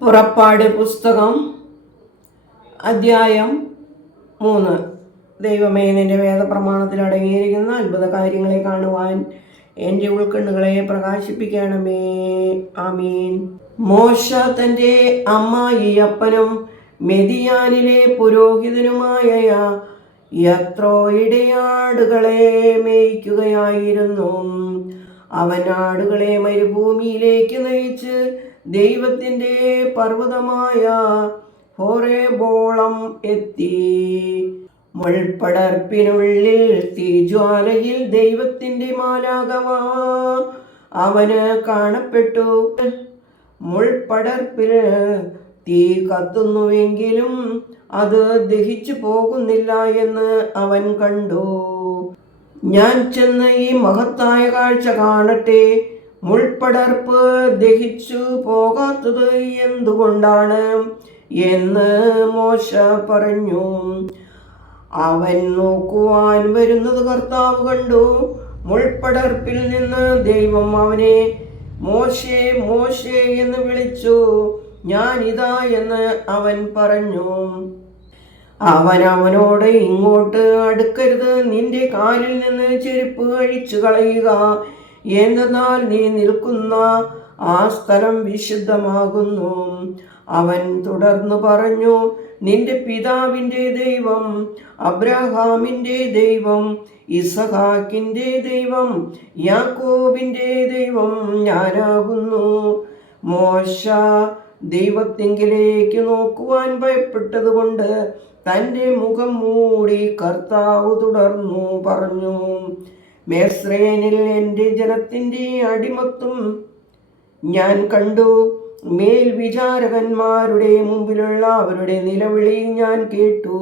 പുറപ്പാട് പുസ്തകം അധ്യായം മൂന്ന്. ദൈവമേ നിന്റെ വേദപ്രമാണത്തിൽ അടങ്ങിയിരിക്കുന്ന അത്ഭുത കാര്യങ്ങളെ കാണുവാൻ എന്റെ ഉൾക്കണ്ണുകളെ പ്രകാശിപ്പിക്കണമേ. ആമീൻ. മോശ തന്റെ അമ്മായിയപ്പനും മെതിയാനിലെ പുരോഹിതനുമായ എത്രോ ഇടയാടുകളെ മേയ്ക്കുകയായിരുന്നു. അവൻ ആടുകളെ മരുഭൂമിയിലേക്ക് നയിച്ച് ദൈവത്തിന്റെ പർവതമായ ഹോറേബോളം എത്തി. മുൾപ്പടർപ്പിനുള്ളിൽ തീജ്വാലയിൽ ദൈവത്തിന്റെ മാലാകവ അവന് കാണപ്പെട്ടു. മുൾപ്പടർപ്പിൽ തീ കത്തുന്നുവെങ്കിലും അത് ദഹിച്ചു പോകുന്നില്ല എന്ന് അവൻ കണ്ടു. ഞാൻ ചെന്ന് ഈ മഹത്തായ കാഴ്ച കാണട്ടെ. മുൾപ്പടർപ്പ് ദഹിച്ചു പോകാത്തത് എന്തുകൊണ്ടാണ് എന്ന് മോശ പറഞ്ഞു. അവൻ നോക്കുവാൻ വരുന്നത് കർത്താവ് കണ്ടു. മുൾപ്പടർപ്പിൽ നിന്ന് ദൈവം അവനെ മോശേ മോശേ എന്ന് വിളിച്ചു. ഞാൻ ഇതാ എന്ന് അവൻ പറഞ്ഞു. അവൻ അവനോട് ഇങ്ങോട്ട് അടുക്കരുത്. നിന്റെ കാലിൽ നിന്ന് ചെരുപ്പ് അഴിച്ചു കളയുക. എന്തെന്നാൽ നീ നിൽക്കുന്ന ആ സ്ഥലം വിശുദ്ധമാകുന്നു. അവൻ തുടർന്ന് പറഞ്ഞു നിന്റെ പിതാവിന്റെ ദൈവം അബ്രഹാമിന്റെ ദൈവം ഇസഹാക്കിന്റെ ദൈവം യാക്കോബിന്റെ ദൈവം ഞാനാകുന്നു. മോശ ദൈവത്തിങ്കിലേക്ക് നോക്കുവാൻ ഭയപ്പെട്ടതുകൊണ്ട് തന്റെ മുഖം മൂടി കർത്താവ് തുടർന്നു പറഞ്ഞു മേസ്രേനിൽ എന്റെ ജനത്തിന്റെ അടിമത്തും ഞാൻ കണ്ടു. മേൽ വിചാരകന്മാരുടെ മുമ്പിലുള്ള അവരുടെ നിലവിളി ഞാൻ കേട്ടു.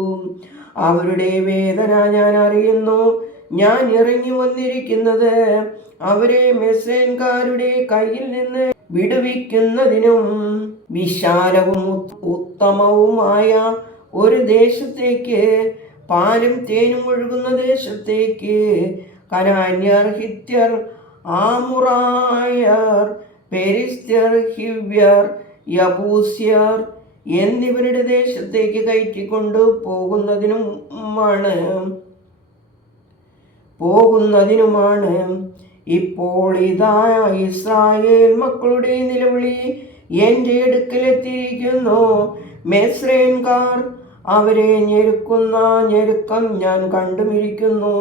അവരുടെ വേദന ഞാൻ അറിയുന്നു. ഞാൻ ഇറങ്ങി വന്നിരിക്കുന്നത് അവരെ മെസ്സേൻകാരുടെ കയ്യിൽ നിന്ന് വിടുവിക്കുന്നതിനും വിശാലവും ഉത്തമവുമായ ഒരു ദേശത്തേക്ക് പാലും തേനും ഒഴുകുന്ന ദേശത്തേക്ക് കനാന്യർ ഹിത്യർ ആമുറായർ പെരിസ്ത്യർ ഹിവ്യർ യബൂസ്യർ എന്നിവരുടെ ദേശത്തേക്ക് കയറ്റിക്കൊണ്ട് പോകുന്നതിനുമാണ് പോകുന്നതിനുമാണ്. ഇപ്പോൾ ഇതാ ഇസ്രായേൽ മക്കളുടെ നിലവിളി എന്റെ അടുക്കലെത്തിയിരിക്കുന്നു മെസ്രേൻകാർ അവരെ ഞെരുക്കുന്ന ഞെരുക്കം ഞാൻ കണ്ടുമിരിക്കുന്നു.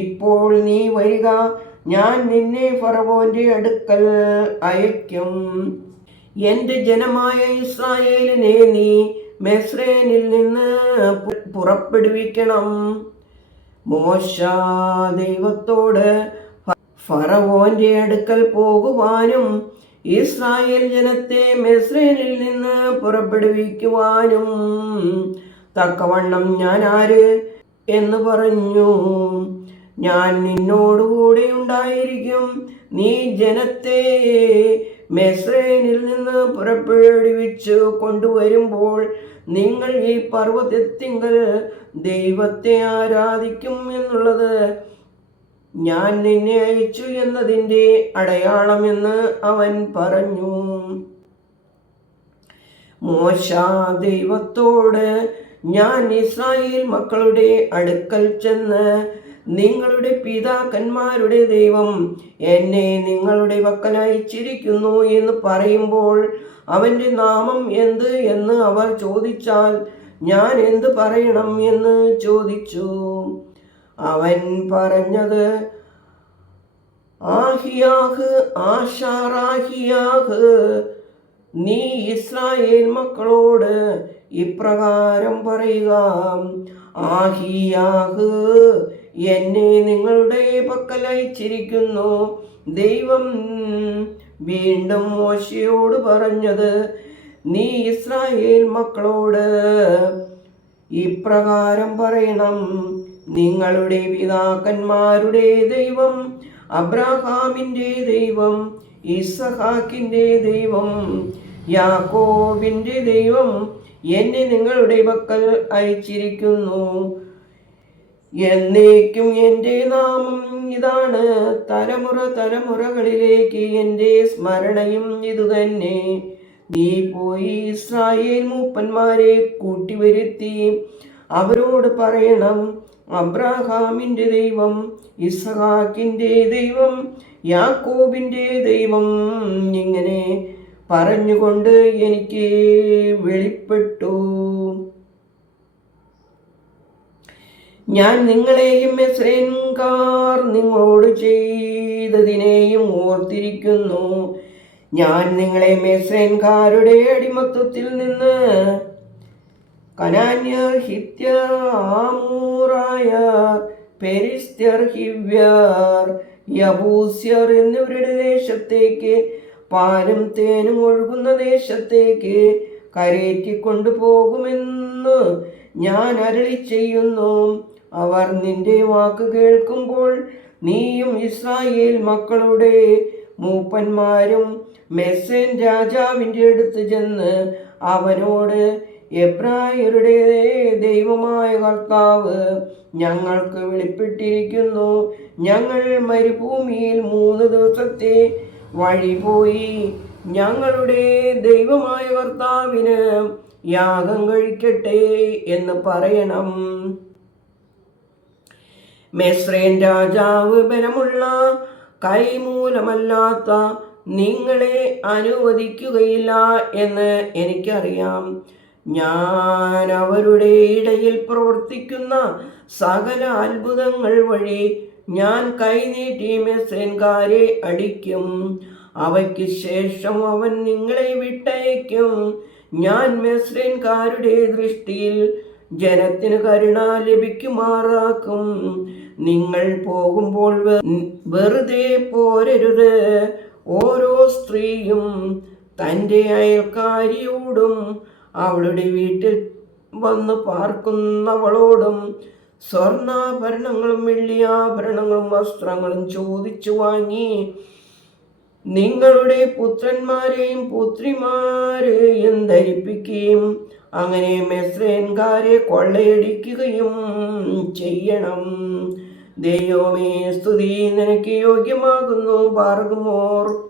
ഇപ്പോൾ നീ വരിക ഞാൻ നിന്നെ ഫറവോന്റെ അടുക്കൽ അയക്കും എന്റെ ജനമായ ഇസ്രായേലിനെ നീ മെസ്രേനിൽ നിന്ന് പുറപ്പെടുവിക്കണം. മോശ ദൈവത്തോട് ഫറവോന്റെ അടുക്കൽ പോകുവാനും ഇസ്രായേൽ ജനത്തെ മെസ്രേനിൽ നിന്ന് പുറപ്പെടുവിക്കുവാനും തക്കവണ്ണം ഞാൻ ആര് എന്ന് പറഞ്ഞു. ഞാൻ നിന്നോടുകൂടെ ഉണ്ടായിരിക്കും. നീ ജനത്തെ മെസ്രൈനിൽ നിന്ന് പുറപ്പെടുവിച്ചു കൊണ്ടുവരുമ്പോൾ നിങ്ങൾ ഈ പർവതത്തിങ്കൽ ദൈവത്തെ ആരാധിക്കും എന്നുള്ളത് ഞാൻ നിന്നെ അയച്ചു എന്നതിന്റെ അടയാളമെന്ന് അവൻ പറഞ്ഞു. മോശ ദൈവത്തോട് ഞാൻ ഇസ്രായേൽ മക്കളുടെ അടുക്കൽ ചെന്ന് നിങ്ങളുടെ പിതാക്കന്മാരുടെ ദൈവം എന്നെ നിങ്ങളുടെ പക്കൽ എന്ന് പറയുമ്പോൾ അവന്റെ നാമം എന്ത് എന്ന് അവർ ചോദിച്ചാൽ ഞാൻ എന്ത് പറയണം എന്ന് ചോദിച്ചു. അവൻ പറഞ്ഞത് ആഹിയാഹ് ആഷാറാഹിയാഹ് നീ ഇസ്രായേൽ മക്കളോട് ഇപ്രകാരം പറയുക ആഹിയാഹ് എന്നെ നിങ്ങളുടെ പക്കൽ അയച്ചിരിക്കുന്നു. ദൈവം വീണ്ടും മോശയോട് പറഞ്ഞത് നീ ഇസ്രായേൽ മക്കളോട് ഇപ്രകാരം പറയണം. നിങ്ങളുടെ പിതാക്കന്മാരുടെ ദൈവം അബ്രഹാമിന്റെ ദൈവം ഇസഹാക്കിന്റെ ദൈവം യാക്കോബിന്റെ ദൈവം എന്നെ നിങ്ങളുടെ പക്കൽ അയച്ചിരിക്കുന്നു. എന്നേക്കും എന്റെ നാമം ഇതാണ്. തലമുറ തലമുറകളിലേക്ക് എന്റെ സ്മരണയും ഇതുതന്നെ നീ പോയി ഇസ്രായേൽ മൂപ്പന്മാരെ കൂട്ടിവരുത്തി. അവരോട് പറയണം അബ്രാഹാമിന്റെ ദൈവം ഇസഹാക്കിന്റെ ദൈവം യാക്കോബിന്റെ ദൈവം ഇങ്ങനെ പറഞ്ഞുകൊണ്ട് എനിക്ക് വെളിപ്പെട്ടു. ഞാൻ നിങ്ങളെയും എസ്രേൻകാർ നിങ്ങളോട് ചെയ്തതിനെയും ഓർത്തിരിക്കുന്നു. ഞാൻ നിങ്ങളെ മെസ്രേൻകാരുടെ അടിമത്വത്തിൽ നിന്ന് കനാന്യർ ഹിത്യർ ആമൂറായ പെരിസ്ത്യർ ഹിവ്യർ യബൂസ്യർ എന്നിവരുടെ ദേശത്തേക്ക് പാലും തേനും ഒഴുകുന്ന ദേശത്തേക്ക് കരേറ്റിക്കൊണ്ടു പോകുമെന്ന് ഞാൻ അരളി ചെയ്യുന്നു. അവർ നിന്റെ വാക്ക് കേൾക്കുമ്പോൾ നീയും ഇസ്രായേൽ മക്കളുടെ മൂപ്പന്മാരും മെസ്സൻ രാജാവിന്റെ അടുത്ത് ചെന്ന് അവനോട് എബ്രായരുടെ ദൈവമായ കർത്താവ് ഞങ്ങൾക്ക് വെളിപ്പെട്ടിരിക്കുന്നു. ഞങ്ങൾ മരുഭൂമിയിൽ മൂന്ന് ദിവസത്തെ വഴി പോയി. ഞങ്ങളുടെ ദൈവമായ കർത്താവിന് യാഗം കഴിക്കട്ടെ എന്ന് പറയണം. മെസ്രേൻ രാജാവ് ബലമുള്ള കൈമൂലമല്ലാത്ത നിങ്ങളെ അനുവദിക്കുകയില്ല എന്ന് എനിക്കറിയാം. ഞാൻ അവരുടെ ഇടയിൽ പ്രവർത്തിക്കുന്ന സകല അത്ഭുതങ്ങൾ വഴി ഞാൻ കൈനീട്ടി മെസ്സേൻകാരെ അടിക്കും. അവയ്ക്ക് ശേഷം അവൻ നിങ്ങളെ വിട്ടയക്കും. ഞാൻ മെസ്രൻകാരുടെ ദൃഷ്ടിയിൽ ജനത്തിന് കരുണ ലഭിക്കുമാറാക്കും. നിങ്ങൾ പോകുമ്പോൾ വെറുതെ പോരരുത്. ഓരോ സ്ത്രീയും തന്റെ അയൽക്കാരിയോടും അവളുടെ വീട്ടിൽ വന്ന് പാർക്കുന്നവളോടും സ്വർണാഭരണങ്ങളും വെള്ളിയാഭരണങ്ങളും വസ്ത്രങ്ങളും ചോദിച്ചു വാങ്ങി. നിങ്ങളുടെ പുത്രന്മാരെയും പുത്രിമാരെയും ധരിപ്പിക്കുകയും അങ്ങനെ മെസ്രേൻകാരെ കൊള്ളയടിക്കുകയും ചെയ്യണം. ദൈവമേ സ്തുതി. നിനക്ക് യോഗ്യമാകുന്നു. പാർഗുമോർ